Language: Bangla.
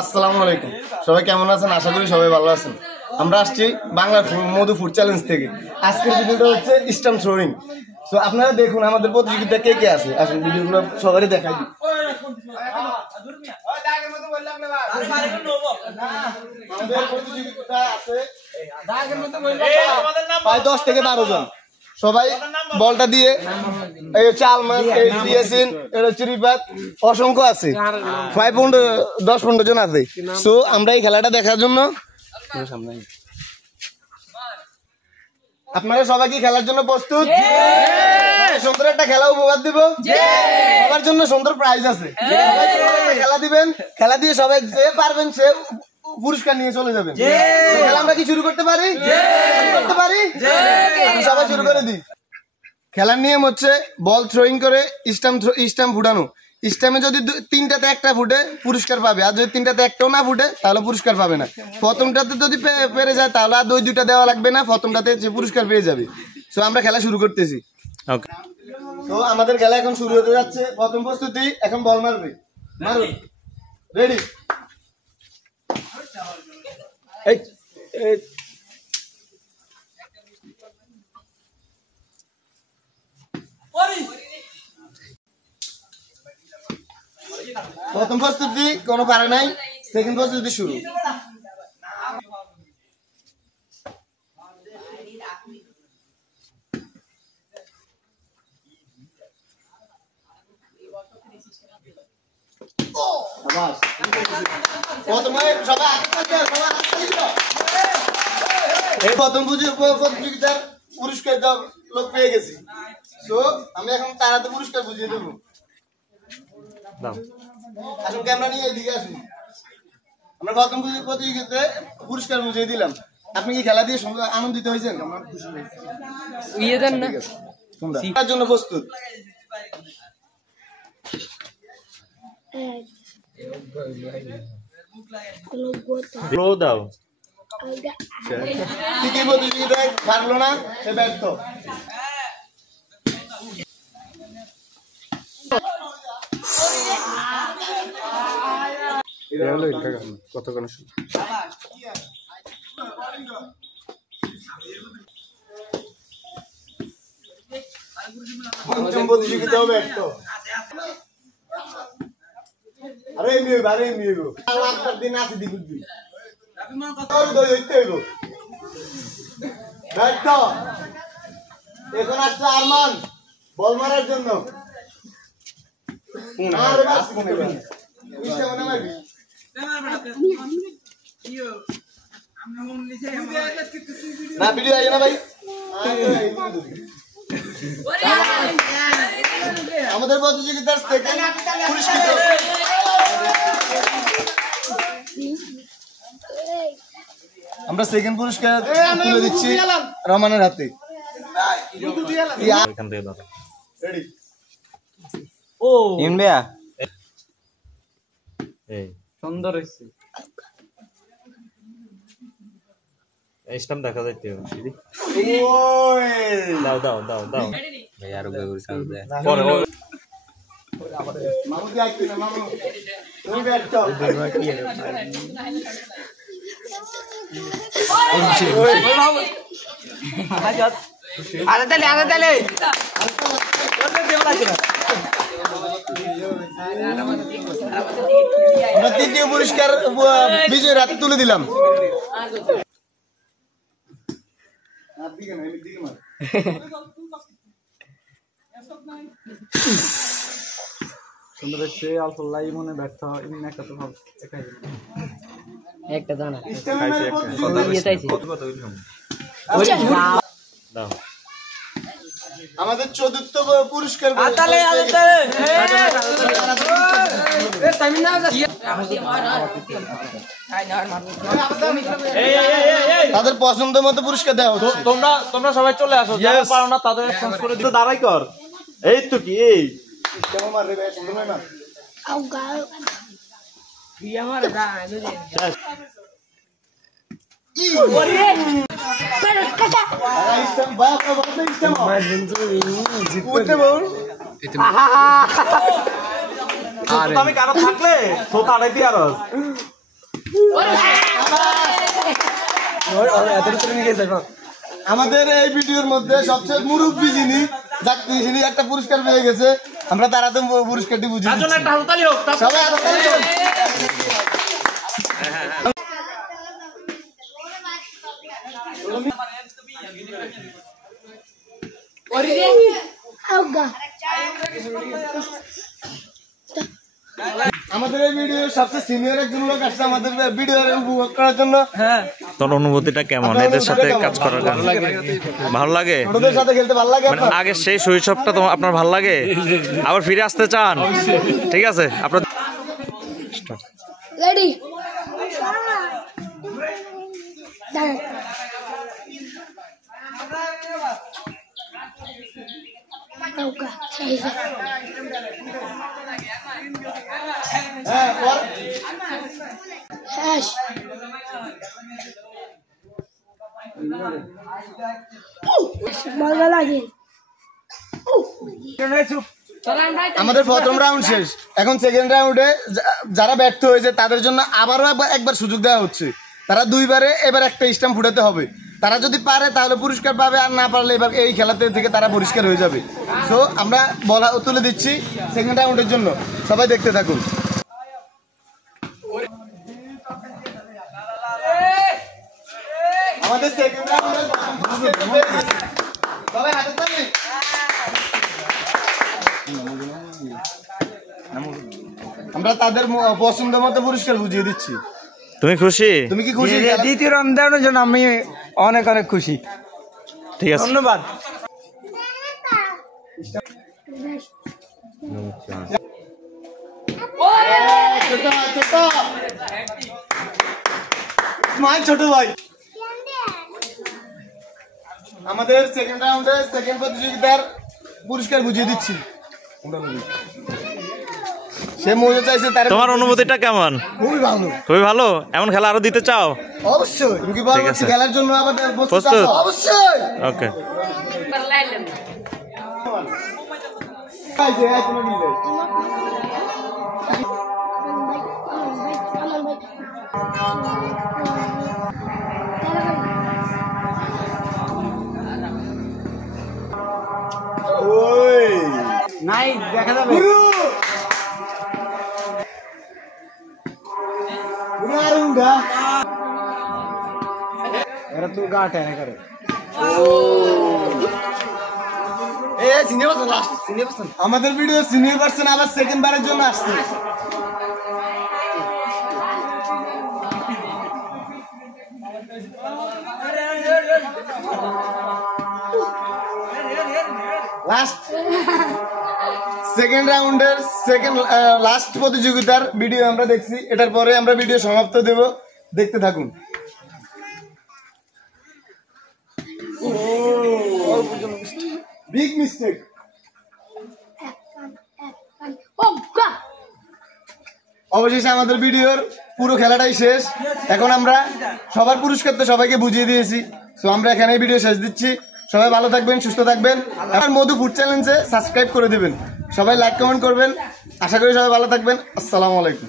আসসালামু আলাইকুম, সবাই কেমন আছেন? আশা করি সবাই ভালো আছেন। আমরা আসছি বাংলা মধু ফুড চ্যালেঞ্জ থেকে। আজকের ভিডিওটা হচ্ছে স্টাম্প থ্রোয়িং। তো আপনারা দেখুন আমাদের প্রতিযোগিতা কে কে আছে। আসুন ভিডিওগুলো সবারই দেখাই দিই। আমাদের প্রতিযোগিতা আছে প্রায় 10 থেকে 12 জন। সবাই বলটা দিয়ে এই চাল মাছ দিয়েছেন, এটা চিরিপাত অসংখ্য আছে, 10-15 জন আছে। সো আমরা এই খেলাটা দেখার জন্য আপনারা সবাই কি খেলার জন্য প্রস্তুত? সুন্দর একটা খেলা উপহার দিব, সবার জন্য সুন্দর প্রাইজ আছে। খেলা দিবেন, খেলা দিয়ে সবাই যে পারবেন সে পুরস্কার নিয়ে চলে যাবেন। খেলা আমরা কি শুরু করতে পারি? সবাই শুরু করে দিই। খেলার নিয়ম হচ্ছে বল থ্রোয়িং করে স্টাম্প ফুটানো। স্টাম্পে যদি 3টাতে একটা ফুটে পুরস্কার পাবে, আর যদি 3টাতে একটাও না ফুটে তাহলে পুরস্কার পাবে না। প্রথমটাতে যদি পেরে যায় তাহলে আর 2-2টা দেওয়া লাগবে না, প্রথমটাতে সে পুরস্কার পেয়ে যাবে। সো আমরা খেলা শুরু করতেছি। ওকে, তো আমাদের খেলা এখন শুরু হতে যাচ্ছে। প্রথম প্রস্তুতি, এখন বল মারবে। মারুন, রেডি। প্রথম প্রস্তুতি কোনো পারে নাই, সেকেন্ড প্রস্তুতি শুরু। এই প্রথম প্রতিযোগিতার পুরস্কার লোক পেয়ে গেছি। তো আমি এখন তারাতে পুরস্কার বুঝিয়ে দেবো। আসুন ক্যামেরা নিয়ে এদিকে আসুন। আমরা প্রথম প্রতিযোগিতায় পুরস্কার বুঝিয়ে দিলাম। আপনি কি খেলা দিয়ে আনন্দিত হয়েছেন? আমার খুশি হয়েছে। তার জন্য প্রস্তুত? ঠিকই প্রতিযোগিতায় পারলো না, সে ব্যর্থ। কতক্ষণ প্রতিযোগিতাও ব্যর্থ। আরে দিন আছে দিক ব্যর্থ। এখন আসছে আরমান বল মারার জন্য। না ভিডিও আই না ভাই। আমাদের প্রতিযোগিতার সেকেন্ড পুরস্কৃত আমরা সেকেন্ড পুরস্কার তুলে দিচ্ছি রহমানের হাতে। সুন্দর হয়েছে, স্টাম্প দেখা যাইতে হবে। দাও দাও দাও দাও ভাই, আর তৃতীয় পুরস্কার বিজয়ের হাতে তুলে দিলাম। সুন্দর হচ্ছে, আলফাল্লাই মনে ব্যর্থ। এমনি একটা তো ভাব একটা দানা আমাদের চতুর্থ পুরস্কার তাদের পছন্দ মতো পুরস্কার দেওয়া হচ্ছে। তোমরা সবাই চলে আসো, যারা পারো না তাদের এক্সচেঞ্জ করে দিতে দাঁড়াই কর। এই তো কি এই আমি কারো থাকলে তো তারাই দিয়ে আর আমাদের এই ভিডিওর মধ্যে সবচেয়ে মুরব্বী যিনি যিনি একটা পুরস্কার পেয়ে গেছে, আমরা তারা তো পুরস্কারটি বুঝি সবাই হাততালি হোক। আমাদের এই ভিডিও সবচেয়ে সিনিয়র একজন লোক আসছে আমাদের ভিডিও উপভোগ করার জন্য। তোর অনুভূতিটা কেমন এদের সাথে কাজ করার? ভালো লাগে, ওদের সাথে খেলতে ভালো লাগে। মানে আগে সেই শৈশবটা তো আপনার ভালো লাগে, আবার ফিরে আসতে চান? ঠিক আছে, আপনার রেডি হ্যাঁ বল। শেষ মজা লাগে। আমাদের প্রথম রাউন্ড শেষ, এখন সেকেন্ড রাউন্ডে যারা ব্যর্থ হয়েছে তাদের জন্য আবারও একবার সুযোগ দেওয়া হচ্ছে। তারা দুইবারে এবার একটা স্ট্যাম্প ফুটাতে হবে। তারা যদি পারে তাহলে পুরস্কার পাবে, আর না পারলে এবার এই খেলাতে থেকে তারা পরিষ্কার হয়ে যাবে। সো আমরা বলা তুলে দিচ্ছি সেকেন্ড রাউন্ডের জন্য, সবাই দেখতে থাকুন। আমাদের সেকেন্ড রাউন্ডে সবাই হাতে তালি। আমরা তাদের পছন্দ মতো পুরস্কার বুঝিয়ে দিচ্ছি। তুমি খুশি? তুমি কি খুশি? দ্বিতীয় রাউন্ডের জন্য আমি অনেক অনেক খুশি। ঠিক আছে, ধন্যবাদ। ছোট ভাই আমাদের সেকেন্ড রাউন্ডে সেকেন্ড প্রতিযোগিতার পুরস্কার বুঝিয়ে দিচ্ছি। সে মজা চাইছে তার। তোমার অনুভূতিটা কেমন? খুবই ভালো। খুবই ভালো। এমন খেলা আরো দিতে চাও? অবশ্যই। তুমি কি পরবর্তী খেলার জন্য আবার প্রস্তুত প্রস্তুত? আছো? অবশ্যই। ওকে। ওই নাই দেখা যাবে। গুরু গুরু আর উড়া এরা তুই গা টেনে করে। আমাদের ভিডিও সিনিয়র পার্সন আবার সেকেন্ড বারের জন্য আসছে। লাস্ট সেকেন্ড রাউন্ডের লাস্ট প্রতিযোগিতার ভিডিও আমরা দেখছি। এটার পরে আমরা ভিডিও সমাপ্ত দেব, দেখতে থাকুন। Big mistake. অবশেষে আমাদের ভিডিওর পুরো খেলাটাই শেষ। এখন আমরা সবার পুরস্কার তো সবাইকে বুঝিয়ে দিয়েছি। সো আমরা এখানেই ভিডিও শেষ দিচ্ছি। সবাই ভালো থাকবেন, সুস্থ থাকবেন। আর মধু ফুড চ্যালেঞ্জে সাবস্ক্রাইব করে দেবেন। সবাই লাইক কমেন্ট করবেন। আশা করি সবাই ভালো থাকবেন। আসসালামু আলাইকুম।